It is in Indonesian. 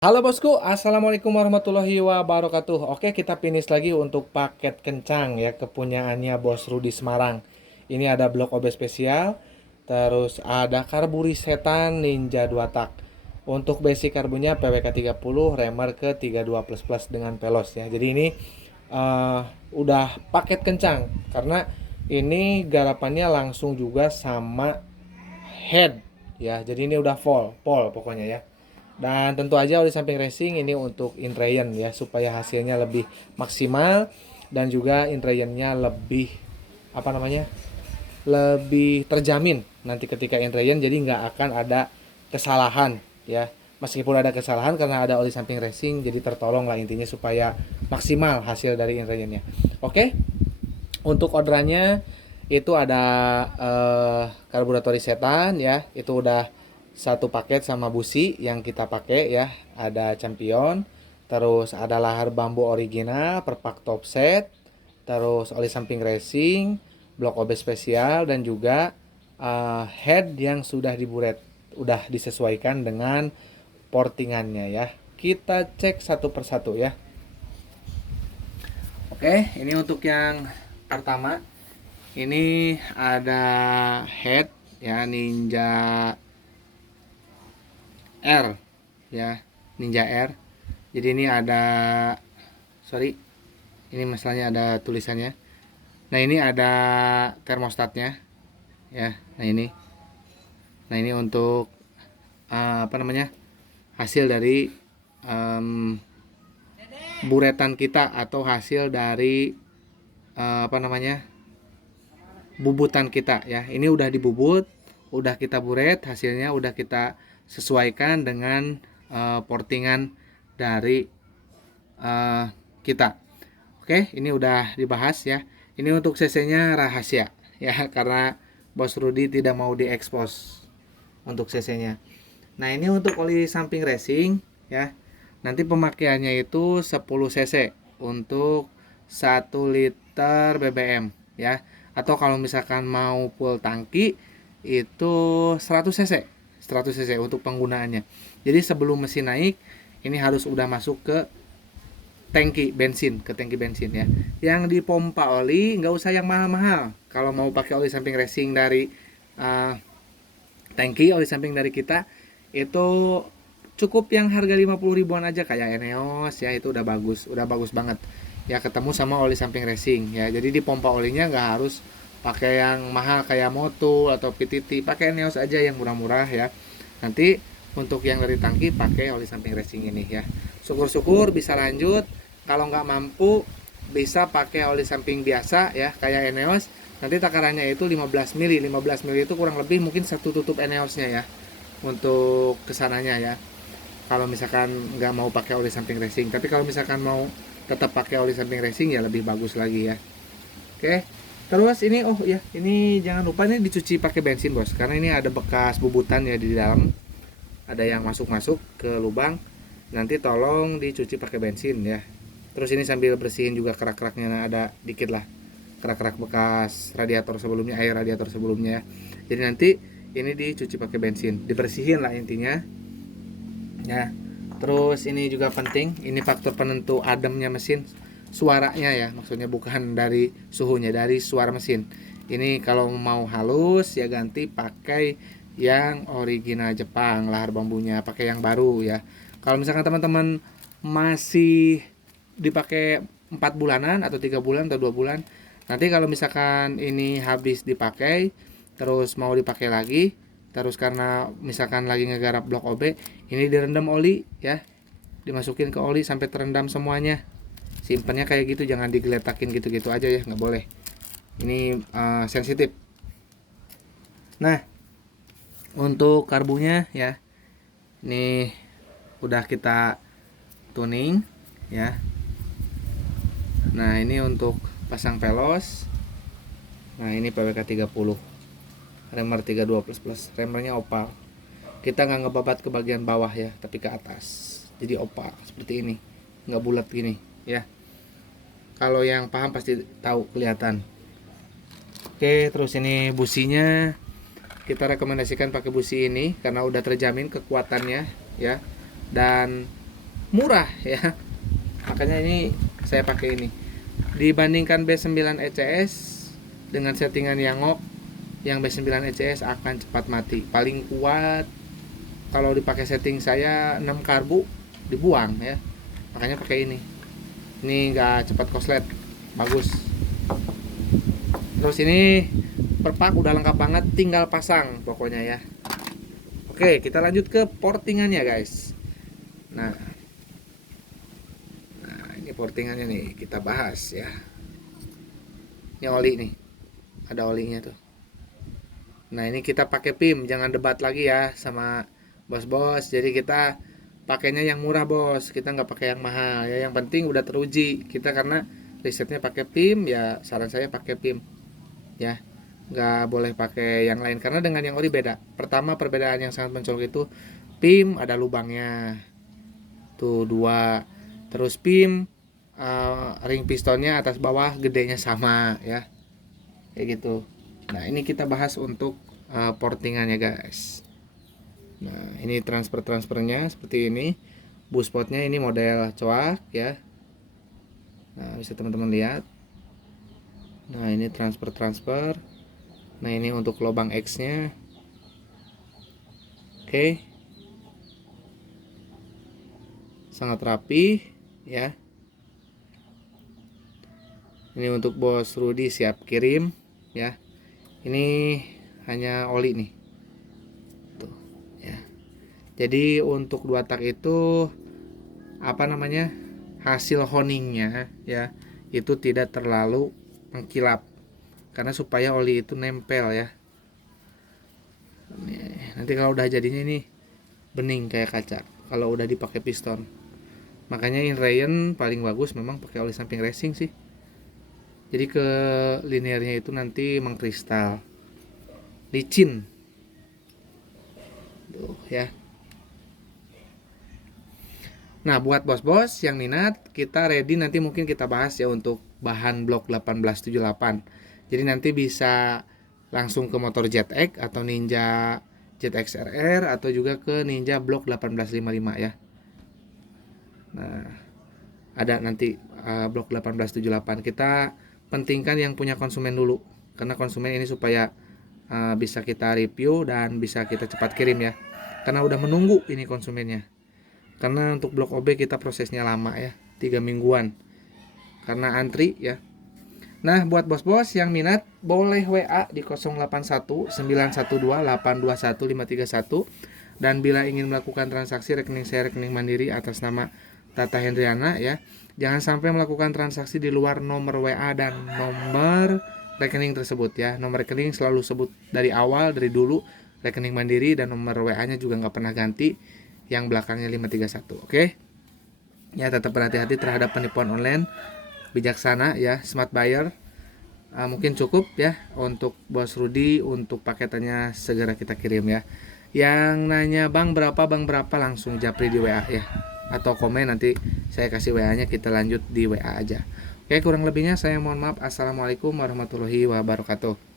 Halo bosku, assalamualaikum warahmatullahi wabarakatuh. Oke, kita finish lagi untuk paket kencang ya, kepunyaannya Bos Rudi Semarang. Ini ada blok OB spesial, terus ada karburi setan Ninja 2 tak. Untuk basic karbunya PWK 30, remer ke 32 plus plus dengan pelos ya. Jadi ini uh, udah paket kencang karena ini garapannya langsung juga sama head ya. Jadi ini udah pol pokoknya ya. Dan tentu aja oli samping racing ini untuk intrayen ya, supaya hasilnya lebih maksimal dan juga intrayennya lebih apa namanya, lebih terjamin nanti ketika intrayen, jadi nggak akan ada kesalahan ya. Meskipun ada kesalahan karena ada oli samping racing, jadi tertolong lah intinya supaya maksimal hasil dari intrayennya. Oke, untuk orderannya itu ada karburator setan ya, itu udah satu paket sama busi yang kita pakai ya. Ada champion, terus ada lahar bambu original per pak top set, terus oli samping racing, blok OB spesial, dan juga head yang sudah diburet, udah disesuaikan dengan portingannya ya. Kita cek satu persatu ya. Oke, ini untuk yang pertama. Ini ada head ya, Ninja R ya, Ninja R. Jadi ini ada, sorry, ini masalahnya ada tulisannya. Nah ini ada termostatnya ya. Nah ini untuk apa namanya, hasil dari um, buretan kita atau hasil dari apa namanya, bubutan kita ya. Ini udah dibubut, udah kita buret, hasilnya udah kita sesuaikan dengan portingan dari kita. Oke, ini udah dibahas ya. Ini untuk cc-nya rahasia ya, karena Bos Rudi tidak mau diekspos untuk cc-nya. Nah, ini untuk oli samping racing ya. Nanti pemakaiannya itu 10 cc untuk 1 liter BBM ya. Atau kalau misalkan mau full tangki itu 100 cc. 100 cc untuk penggunaannya. Jadi sebelum mesin naik ini harus udah masuk ke tangki bensin ya. Yang dipompa oli nggak usah yang mahal-mahal. Kalau mau pakai oli samping racing dari uh, tangki, oli samping dari kita itu cukup yang harga 50 ribuan aja kayak Eneos ya, itu udah bagus banget ya, ketemu sama oli samping racing ya. Jadi di pompa olinya nggak harus pakai yang mahal kayak Motul atau PTT, pakai Eneos aja yang murah-murah ya. Nanti untuk yang dari tangki pakai oli samping racing ini ya. Syukur-syukur bisa lanjut. Kalau nggak mampu bisa pakai oli samping biasa ya kayak Eneos. Nanti takarannya itu 15 mili. 15 mili itu kurang lebih mungkin satu tutup Eneosnya ya, untuk kesananya ya. Kalau misalkan nggak mau pakai oli samping racing, tapi kalau misalkan mau tetap pakai oli samping racing ya lebih bagus lagi ya. Oke, terus ini, oh ya, ini jangan lupa ini dicuci pakai bensin bos, karena ini ada bekas bubutan ya di dalam, ada yang masuk ke lubang. Nanti tolong dicuci pakai bensin ya. Terus ini sambil bersihin juga kerak-keraknya, ada dikit lah kerak-kerak bekas radiator sebelumnya, air radiator sebelumnya. Jadi nanti ini dicuci pakai bensin, dibersihin lah intinya ya. Terus ini juga penting, ini faktor penentu ademnya mesin, suaranya ya, maksudnya bukan dari suhunya, dari suara mesin. Ini kalau mau halus ya ganti pakai yang original Jepang, lahar bambunya pakai yang baru ya. Kalau misalkan teman-teman masih dipakai 4 bulanan atau 3 bulan atau 2 bulan, nanti kalau misalkan ini habis dipakai terus mau dipakai lagi, terus karena misalkan lagi ngegarap blok OB, ini direndam oli ya, dimasukin ke oli sampai terendam semuanya. Simpennya kayak gitu, jangan digeletakin gitu-gitu aja ya, nggak boleh. Ini sensitif. Nah, untuk karbunya ya, ini udah kita tuning ya. Nah, ini untuk pasang pelos. Nah, ini PWK 30. Remer 32 plus plus. Remernya opal. Kita nggak ngebabat ke bagian bawah ya, tapi ke atas. Jadi opal seperti ini. Nggak bulat gini ya. Kalau yang paham pasti tahu, kelihatan. Oke, terus ini businya kita rekomendasikan pakai busi ini karena udah terjamin kekuatannya ya. Dan murah ya. Makanya ini saya pakai ini. Dibandingkan B9 ECS dengan settingan Yangok, yang B9 ECS akan cepat mati. Paling kuat kalau dipakai setting saya 6 karbu dibuang ya. Makanya pakai ini. Ini nggak cepat koslet, bagus. Terus ini perpak udah lengkap banget, tinggal pasang pokoknya ya. Oke, kita lanjut ke portingannya guys. Nah, ini portingannya nih, kita bahas ya. Ini oli nih, ada olinya tuh. Nah, ini kita pakai PIM, jangan debat lagi ya sama bos-bos. Jadi kita pakainya yang murah bos, kita nggak pakai yang mahal ya. Yang penting udah teruji kita, karena risetnya pakai PIM ya. Saran saya pakai PIM ya, nggak boleh pakai yang lain, karena dengan yang ori beda. Pertama, perbedaan yang sangat mencolok itu PIM ada lubangnya tuh 2, terus PIM ring pistonnya atas bawah gedenya sama ya, kayak gitu. Nah, ini kita bahas untuk portingannya guys. Nah, ini transfernya seperti ini. Buspotnya ini model coak ya. Nah, bisa teman-teman lihat. Nah, ini transfer. Nah, ini untuk lubang X nya. Oke, sangat rapi ya. Ini untuk bos Rudy siap kirim ya. Ini hanya oli nih tuh ya. Jadi untuk 2 tak itu apa namanya, hasil honingnya ya, itu tidak terlalu mengkilap, karena supaya oli itu nempel ya. Nanti kalau udah jadinya ini bening kayak kaca kalau udah dipakai piston. Makanya Inrayon paling bagus memang pakai oli samping racing sih. Jadi ke linearnya itu nanti mengkristal, licin tuh ya. Nah, buat bos-bos yang minat, kita ready, nanti mungkin kita bahas ya untuk bahan blok 1878. Jadi nanti bisa langsung ke motor ZX atau Ninja ZX RR, atau juga ke Ninja blok 1855 ya. Nah, ada nanti blok 1878. Kita pentingkan yang punya konsumen dulu, karena konsumen ini supaya bisa kita review dan bisa kita cepat kirim ya. Karena udah menunggu ini konsumennya. Karena untuk blok OB kita prosesnya lama ya, 3 mingguan karena antri ya. Nah, buat bos-bos yang minat boleh WA di 081 912 821 531. Dan bila ingin melakukan transaksi, rekening saya rekening Mandiri atas nama Tata Hendriana ya. Jangan sampai melakukan transaksi di luar nomor WA dan nomor rekening tersebut ya. Nomor rekening selalu sebut dari awal, dari dulu, rekening Mandiri, dan nomor WA-nya juga nggak pernah ganti, yang belakangnya 531. Oke. Ya, tetap berhati-hati terhadap penipuan online. Bijaksana ya, smart buyer. Mungkin cukup ya untuk bos Rudy, untuk paketannya segera kita kirim ya. Yang nanya bang berapa langsung japri di WA ya, atau komen, nanti saya kasih WA-nya, kita lanjut di WA aja. Oke, kurang lebihnya saya mohon maaf. Assalamualaikum warahmatullahi wabarakatuh.